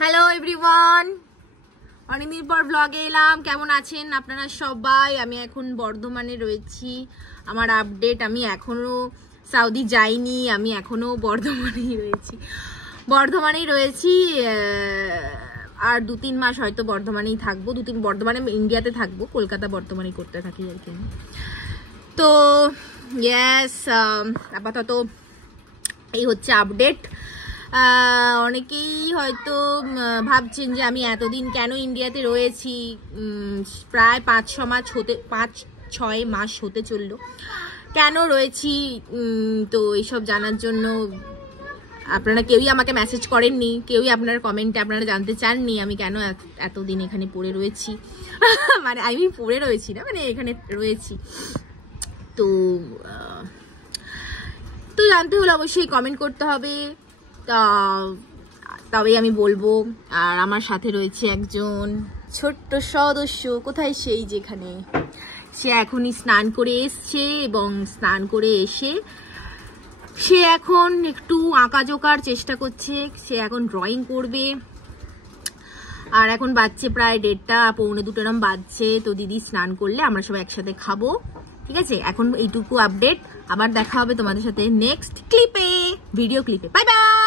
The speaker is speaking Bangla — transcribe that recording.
হ্যালো এভরিওয়ান, অনেকদিন পর ব্লগে এলাম। কেমন আছেন আপনারা সবাই? আমি এখন বর্ধমানে রয়েছি। আমার আপডেট, আমি এখনো সৌদি যাইনি, আমি এখনো বর্ধমানেই রয়েছি। আর 2-3 মাস হয়তো বর্ধমানেই থাকবো। বর্ধমানে ইন্ডিয়াতে থাকবো, কলকাতা বর্ধমানে করতে থাকি আর কি। তো ইয়েস, আপাতত এই হচ্ছে আপডেট। অনেকেই হয়তো ভাবছেন যে আমি এতদিন কেন ইন্ডিয়াতে রয়েছি। প্রায় 5-6 মাস হতে চললো কেন রয়েছি। তো এইসব জানার জন্য আপনারা কেউই আমাকে মেসেজ করেননি, কেউই আপনার কমেন্টে আপনারা জানতে চাননি আমি কেন এতদিন এখানে পড়ে রয়েছি। মানে আমি পড়ে রয়েছি না, মানে এখানে রয়েছি। তো জানতে হলে অবশ্যই কমেন্ট করতে হবে, তবেই আমি বলবো। আর আমার সাথে রয়েছে একজন ছোট্ট সদস্য। কোথায় সেই? যেখানে সে এখনই স্নান করে এসছে, এবং স্নান করে এসে সে এখন একটু আঁকাঝোঁকার চেষ্টা করছে। সে এখন ড্রয়িং করবে। আর এখন বাজছে প্রায় 1:30-1:45 বাজছে। তো দিদি স্নান করলে আমরা সবাই একসাথে খাবো, ঠিক আছে? এখন এইটুকু আপডেট। আবার দেখা হবে তোমাদের সাথে নেক্সট ক্লিপে, ভিডিও ক্লিপে। Bye by.